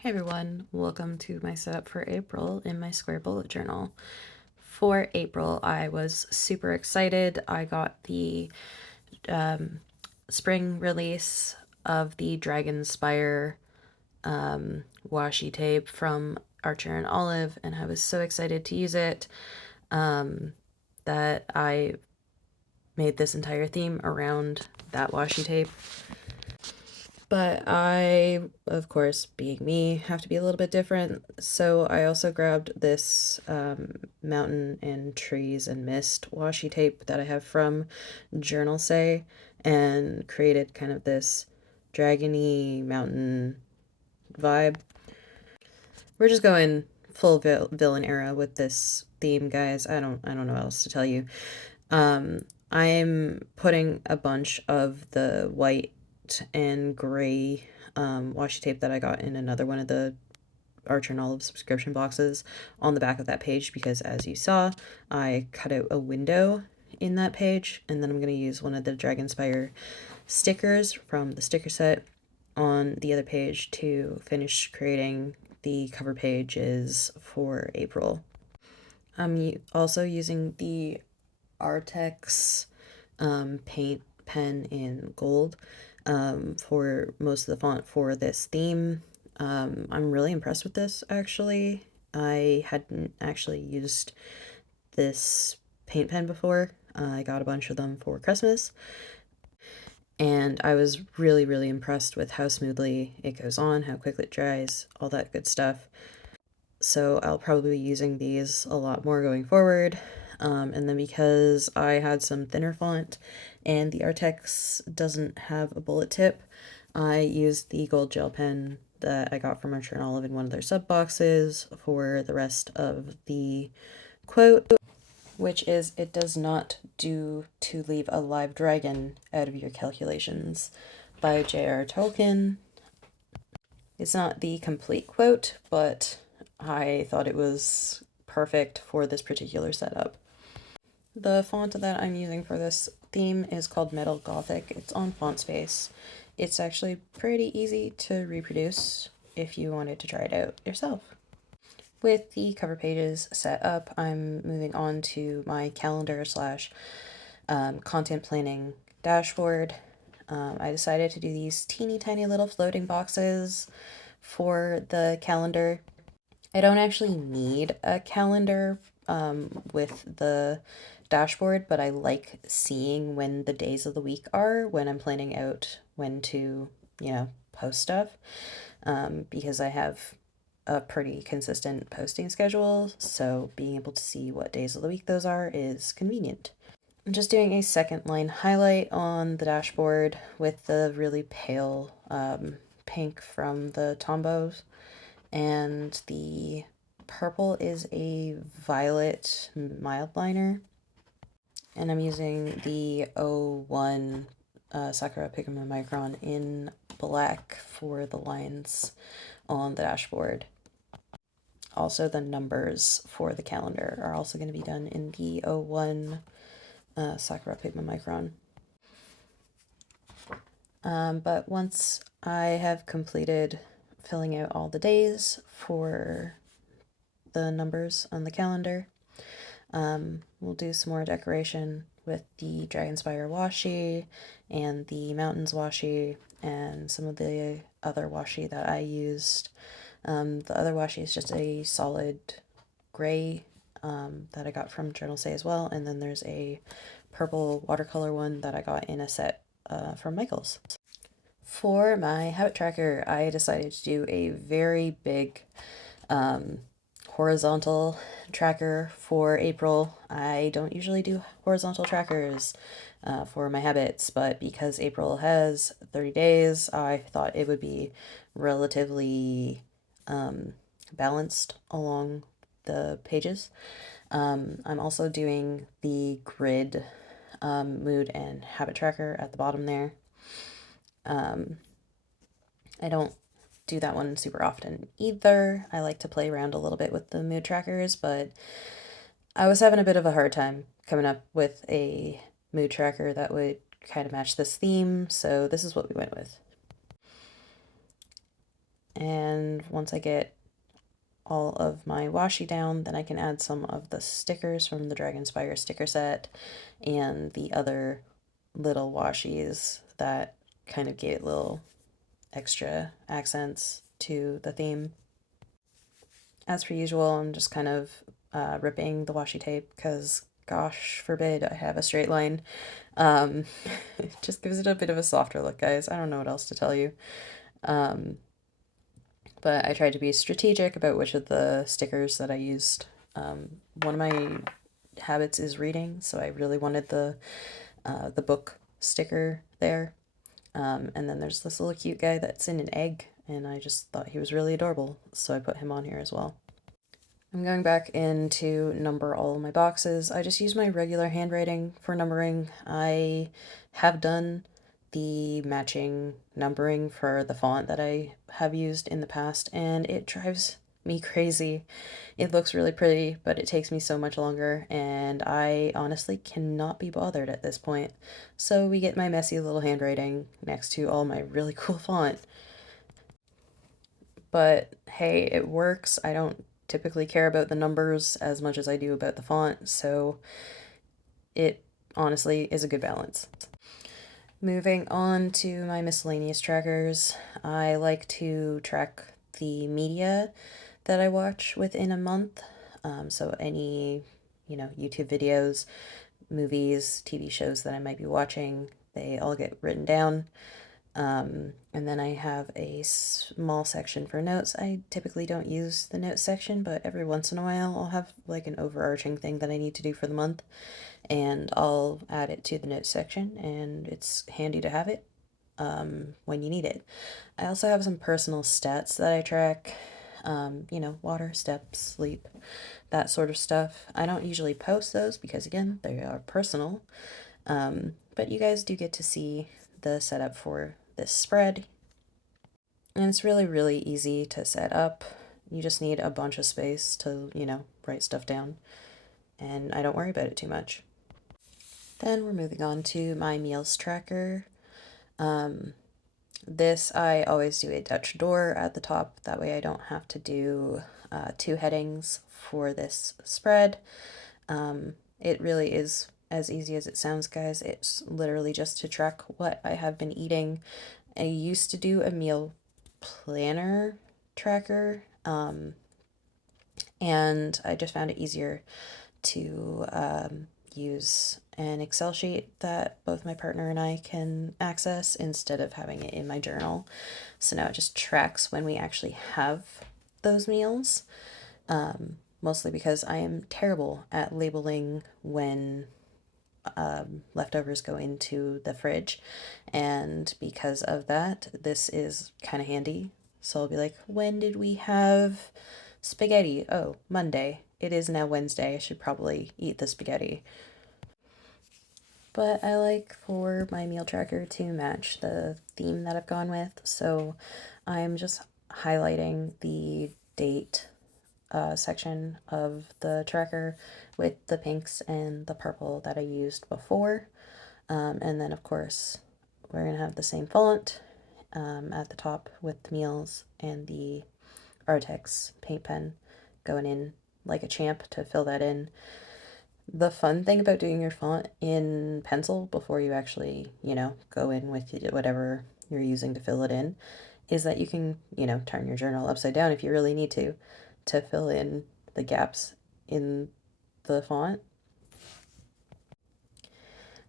Hey everyone, welcome to my setup for April in my square bullet journal. For April, I was super excited. I got the spring release of the Dragon Spire washi tape from Archer and Olive, and I was so excited to use it that I made this entire theme around that washi tape. But I, of course, being me, have to be a little bit different. So I also grabbed this mountain and trees and mist washi tape that I have from Journalsay and created kind of this dragony mountain vibe. We're just going full villain era with this theme, guys. I don't know what else to tell you. I'm putting a bunch of the white and gray washi tape that I got in another one of the Archer and Olive subscription boxes on the back of that page because, as you saw, I cut out a window in that page, and then I'm going to use one of the Dragon Spire stickers from the sticker set on the other page to finish creating the cover pages for April. I'm also using the Arrtx paint pen in gold for most of the font for this theme. I'm really impressed with this, actually. I hadn't actually used this paint pen before. I got a bunch of them for Christmas, and I was really impressed with how smoothly it goes on, how quickly it dries, all that good stuff. So I'll probably be using these a lot more going forward. And then because I had some thinner font and the Arrtx doesn't have a bullet tip, I used the gold gel pen that I got from Archer and Olive in one of their sub boxes for the rest of the quote, which is, "It does not do to leave a live dragon out of your calculations," by J.R. Tolkien. It's not the complete quote, but I thought it was perfect for this particular setup. The font that I'm using for this theme is called Metal Gothic. It's on Fontspace. It's actually pretty easy to reproduce if you wanted to try it out yourself. With the cover pages set up, I'm moving on to my calendar slash content planning dashboard. I decided to do these teeny tiny little floating boxes for the calendar. I don't actually need a calendar with the dashboard, but I like seeing when the days of the week are when I'm planning out when to, post stuff because I have a pretty consistent posting schedule, so being able to see what days of the week those are is convenient. I'm just doing a second line highlight on the dashboard with the really pale pink from the Tombows, and the purple is a violet Mildliner, and I'm using the 01 Sakura Pigma Micron in black for the lines on the dashboard. Also, the numbers for the calendar are also going to be done in the 01 Sakura Pigma Micron. But once I have completed filling out all the days for the numbers on the calendar, we'll do some more decoration with the Dragon Spire washi and the Mountains washi and some of the other washi that I used. The other washi is just a solid gray that I got from Journalsay as well, and then there's a purple watercolor one that I got in a set from Michaels. For my habit tracker, I decided to do a very big horizontal tracker for April. I don't usually do horizontal trackers for my habits, but because April has 30 days, I thought it would be relatively balanced along the pages. I'm also doing the grid mood and habit tracker at the bottom there. I don't do that one super often either. I like to play around a little bit with the mood trackers, but I was having a bit of a hard time coming up with a mood tracker that would kind of match this theme, so this is what we went with. And once I get all of my washi down, then I can add some of the stickers from the Dragon Spire sticker set and the other little washis that kind of get little extra accents to the theme. As per usual, I'm just kind of ripping the washi tape because gosh forbid I have a straight line. It just gives it a bit of a softer look, guys. I don't know what else to tell you. But I tried to be strategic about which of the stickers that I used. One of my habits is reading, so I really wanted the book sticker there. And then there's this little cute guy that's in an egg, and I just thought he was really adorable, so I put him on here as well. I'm going back in to number all of my boxes. I just use my regular handwriting for numbering. I have done the matching numbering for the font that I have used in the past, and it drives me crazy. It looks really pretty, but it takes me so much longer, and I honestly cannot be bothered at this point. So we get my messy little handwriting next to all my really cool font. But hey, it works. I don't typically care about the numbers as much as I do about the font, so it honestly is a good balance. Moving on to my miscellaneous trackers, I like to track the media that I watch within a month. So any, YouTube videos, movies, TV shows that I might be watching, they all get written down. And then I have a small section for notes. I typically don't use the notes section, but every once in a while I'll have like an overarching thing that I need to do for the month, and I'll add it to the notes section, and it's handy to have it when you need it. I also have some personal stats that I track, water, steps, sleep, that sort of stuff. I don't usually post those because, again, they are personal, but you guys do get to see the setup for this spread. And it's really, really easy to set up. You just need a bunch of space to, write stuff down. And I don't worry about it too much. Then we're moving on to my meals tracker. This I always do a Dutch door at the top. That way I don't have to do two headings for this spread. It really is as easy as it sounds, guys. It's literally just to track what I have been eating. I used to do a meal planner tracker, and I just found it easier to use an Excel sheet that both my partner and I can access instead of having it in my journal. So now it just tracks when we actually have those meals, mostly because I am terrible at labeling when leftovers go into the fridge, and because of that, this is kind of handy. So I'll be like, when did we have spaghetti? Oh, Monday. It is now Wednesday. I should probably eat the spaghetti. But I like for my meal tracker to match the theme that I've gone with, so I'm just highlighting the date section of the tracker with the pinks and the purple that I used before. And then, of course, we're going to have the same font at the top with the meals and the Arrtx paint pen going in like a champ to fill that in. The fun thing about doing your font in pencil before you actually, go in with whatever you're using to fill it in is that you can, turn your journal upside down if you really need to fill in the gaps in the font.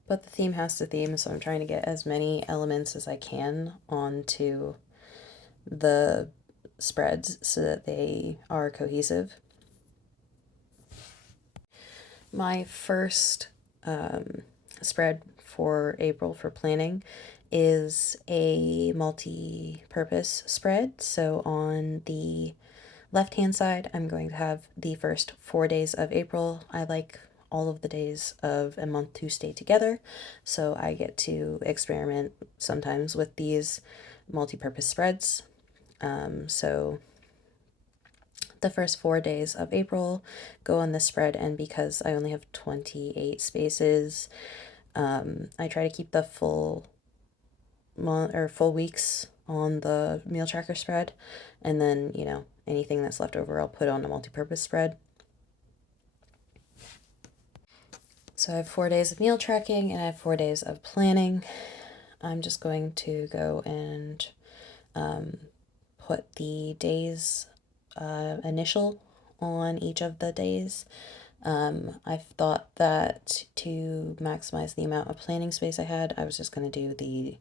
But the theme has to theme, so I'm trying to get as many elements as I can onto the spreads so that they are cohesive. My first spread for April for planning is a multi-purpose spread. So on the left-hand side, I'm going to have the first 4 days of April. I like all of the days of a month to stay together, so I get to experiment sometimes with these multi-purpose spreads. So the first 4 days of April go on this spread, and because I only have 28 spaces, I try to keep the full month or full weeks on the meal tracker spread, and then, you know, anything that's left over I'll put on a multi-purpose spread. So I have 4 days of meal tracking and I have 4 days of planning. I'm just going to go and put the days initial on each of the days. I've thought that to maximize the amount of planning space I had, I was just going to do the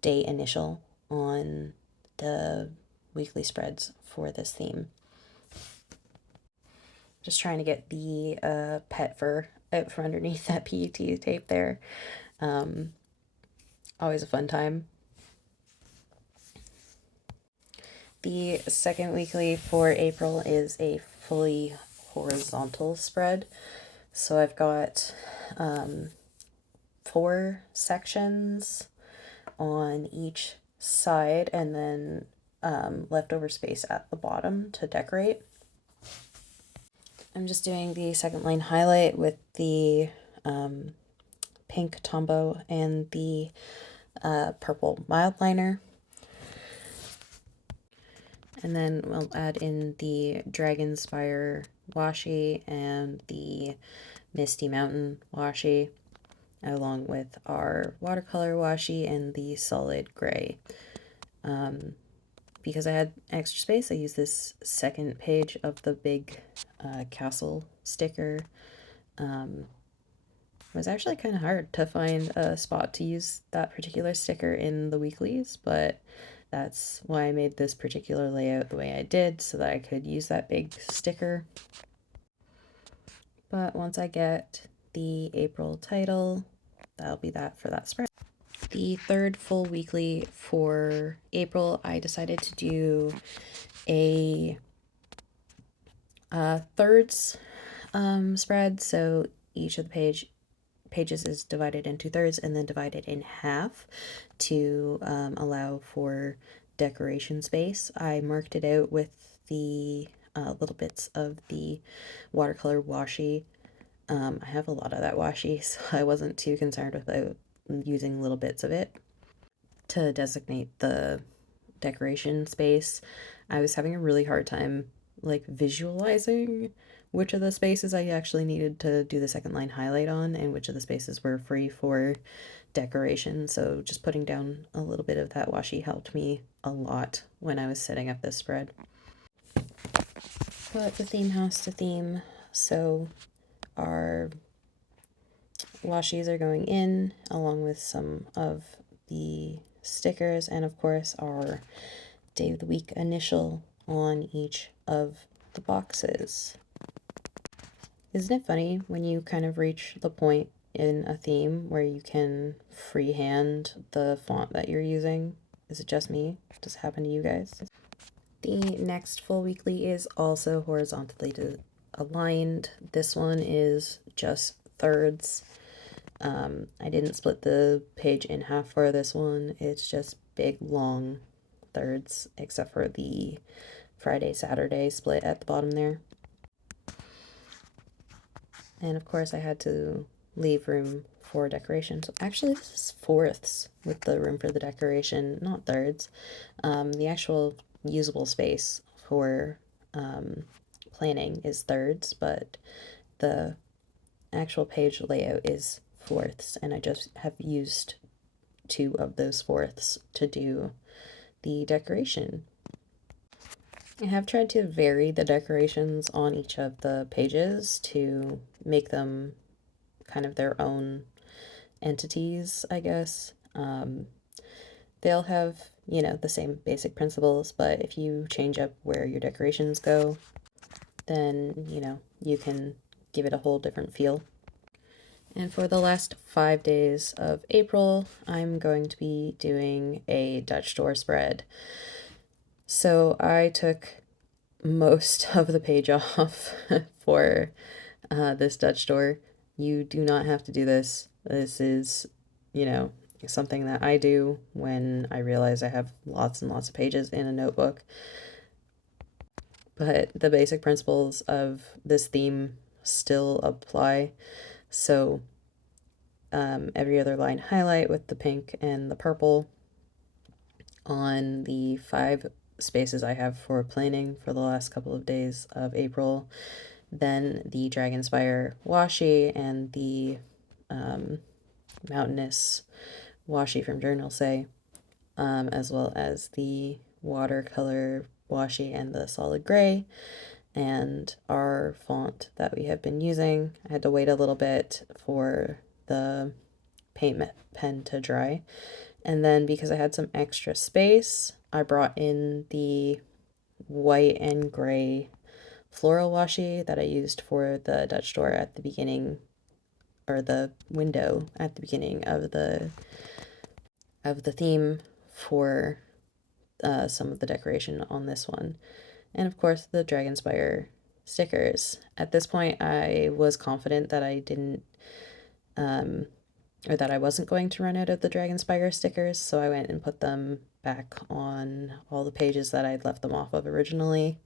day initial on the weekly spreads for this theme. Just trying to get the pet fur out from underneath that PET tape there. Always a fun time. The second weekly for April is a fully horizontal spread. So I've got 4 sections on each side and then leftover space at the bottom to decorate. I'm just doing the second line highlight with the pink Tombow and the purple Mildliner. And then we'll add in the Dragon Spire washi and the Misty Mountain washi, along with our watercolor washi and the solid gray. Because I had extra space, I used this second page of the big castle sticker. It was actually kind of hard to find a spot to use that particular sticker in the weeklies, but that's why I made this particular layout the way I did, so that I could use that big sticker. But once I get the April title, that'll be that for that spread. The third full weekly for April, I decided to do a thirds spread. So each of the pages is divided into thirds and then divided in half to allow for decoration space. I marked it out with the little bits of the watercolor washi. I have a lot of that washi, so I wasn't too concerned about using little bits of it to designate the decoration space. I was having a really hard time like visualizing which of the spaces I actually needed to do the second line highlight on and which of the spaces were free for decoration. So just putting down a little bit of that washi helped me a lot when I was setting up this spread. But the theme has to theme, so our washis are going in along with some of the stickers and of course our day of the week initial on each of the boxes. Isn't it funny when you kind of reach the point in a theme where you can freehand the font that you're using? Is it just me? Does it happen to you guys? The next full weekly is also horizontally aligned. This one is just thirds. I didn't split the page in half for this one. It's just big, long thirds, except for the Friday, Saturday split at the bottom there. And of course I had to leave room for decoration. So actually this is fourths with the room for the decoration, not thirds. The actual usable space for planning is thirds, but the actual page layout is fourths, and I just have used 2 of those fourths to do the decoration. I have tried to vary the decorations on each of the pages to make them kind of their own entities, I guess. They'll have, you know, the same basic principles, but if you change up where your decorations go, then, you know, you can give it a whole different feel. And for the last 5 days of April, I'm going to be doing a Dutch door spread. So I took most of the page off for this Dutch door. You do not have to do this. This is, you know, something that I do when I realize I have lots and lots of pages in a notebook. But the basic principles of this theme still apply. So every other line highlight with the pink and the purple. on the 5 spaces I have for planning for the last couple of days of April. Then the Dragon Spire washi and the Mountainous washi from Journalsay, as well as the watercolor washi and the solid gray, and our font that we have been using. I had to wait a little bit for the paint pen to dry. And then because I had some extra space, I brought in the white and gray floral washi that I used for the Dutch door at the beginning, or the window at the beginning of the theme for some of the decoration on this one. And of course the Dragon Spire stickers. At this point I was confident that I didn't or that I wasn't going to run out of the Dragon Spire stickers, so I went and put them back on all the pages that I'd left them off of originally.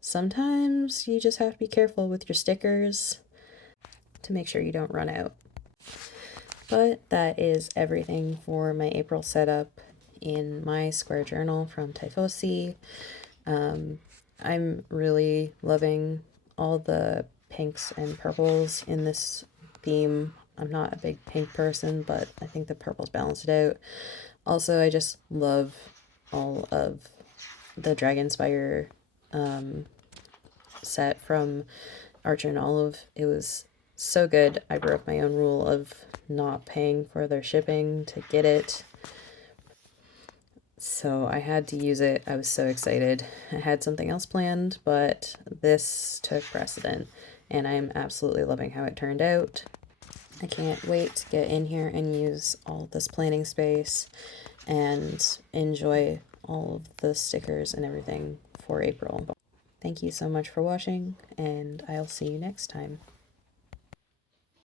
Sometimes you just have to be careful with your stickers to make sure you don't run out. But that is everything for my April setup in my square journal from Tiefossi. I'm really loving all the pinks and purples in this theme. I'm not a big pink person, but I think the purples balance it out. Also, I just love all of the Dragon Spire set from Archer and Olive. It was so good. I broke my own rule of not paying for their shipping to get it, so I had to use it. I was so excited. I had something else planned, but this took precedent, and I'm absolutely loving how it turned out. I can't wait to get in here and use all this planning space and enjoy all of the stickers and everything for April. Thank you so much for watching, and I'll see you next time.